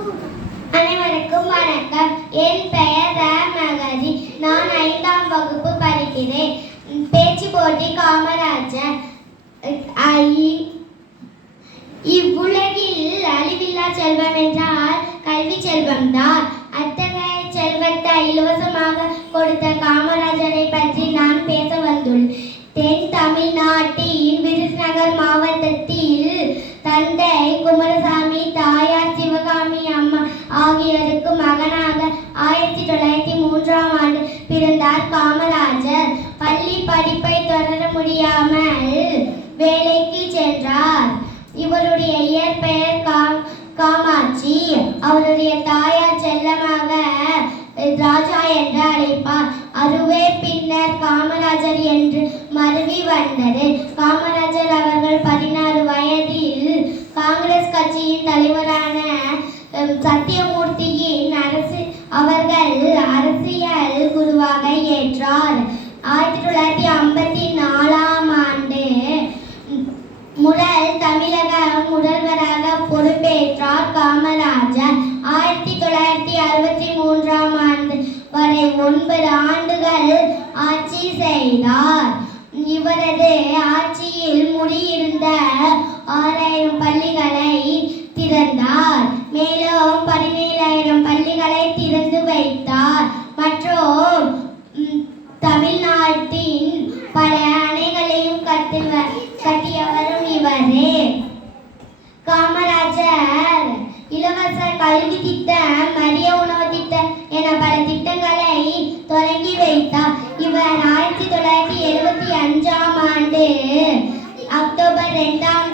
அனைவருக்கும் வணக்கம். என் பெயர் ராமகரி. நான் 5ஆம் வகுப்பு படிக்கிறேன். பேச்சு போட்டி காமராஜர். இவ்வுலகில் அழிவில்லா செல்வம் என்றால் கல்வி செல்வம்தான். அத்தகைய செல்வத்தை இலவசமாக கொடுத்த காமராஜரை பற்றி நான் பேச வந்துள்ளேன். தென் தமிழ்நாட்டின் விருதுநகர் மாவட்டத்தில் தந்தை குமாரசாமி, தாயார் சிவகாமி அம்மா ஆகியோருக்கு மகனாக 1903ஆம் ஆண்டு பிறந்தார் காமராஜர். பள்ளி படிப்பை தொடர முடியாமல் வேலைக்கு சென்றார். இவருடைய இயற்பெயர் காமாட்சி. அவருடைய தாயார் செல்லமாக ராஜா என்று அழைப்பார். அதுவே பின்னர் காமராஜர் என்று மருவி வந்தது. காமராஜர் அவர்கள் 16 வயதில் காங்கிரஸ் கட்சியின் தலைவரான சத்தியமூர்த்தியின் அவர்கள் அரசியல் குருவாக ஏற்றார். 1954ஆம் ஆண்டு முதல் தமிழக முதல்வராக பொறுப்பேற்றார் காமராஜர். 1963ஆம் ஆண்டு வரை 9 ஆண்டுகள் ஆட்சி செய்தார். இவரது ஆட்சியில் முடியிருந்த 6000 பள்ளிகளை திறந்தார். மேலும் 17,000 பள்ளிகளை திறந்து வைத்தார். மற்றும் தமிழ்நாட்டின் பல அணைகளையும் கட்டியவரும் இவரே. காமராஜர் இலவச கல்வி திட்டம், மதிய உணவு திட்டம் என பல திட்டங்களை தொடங்கி வைத்தார். இவர் 1975ஆம் ஆண்டு அக்டோபர் 2ஆம்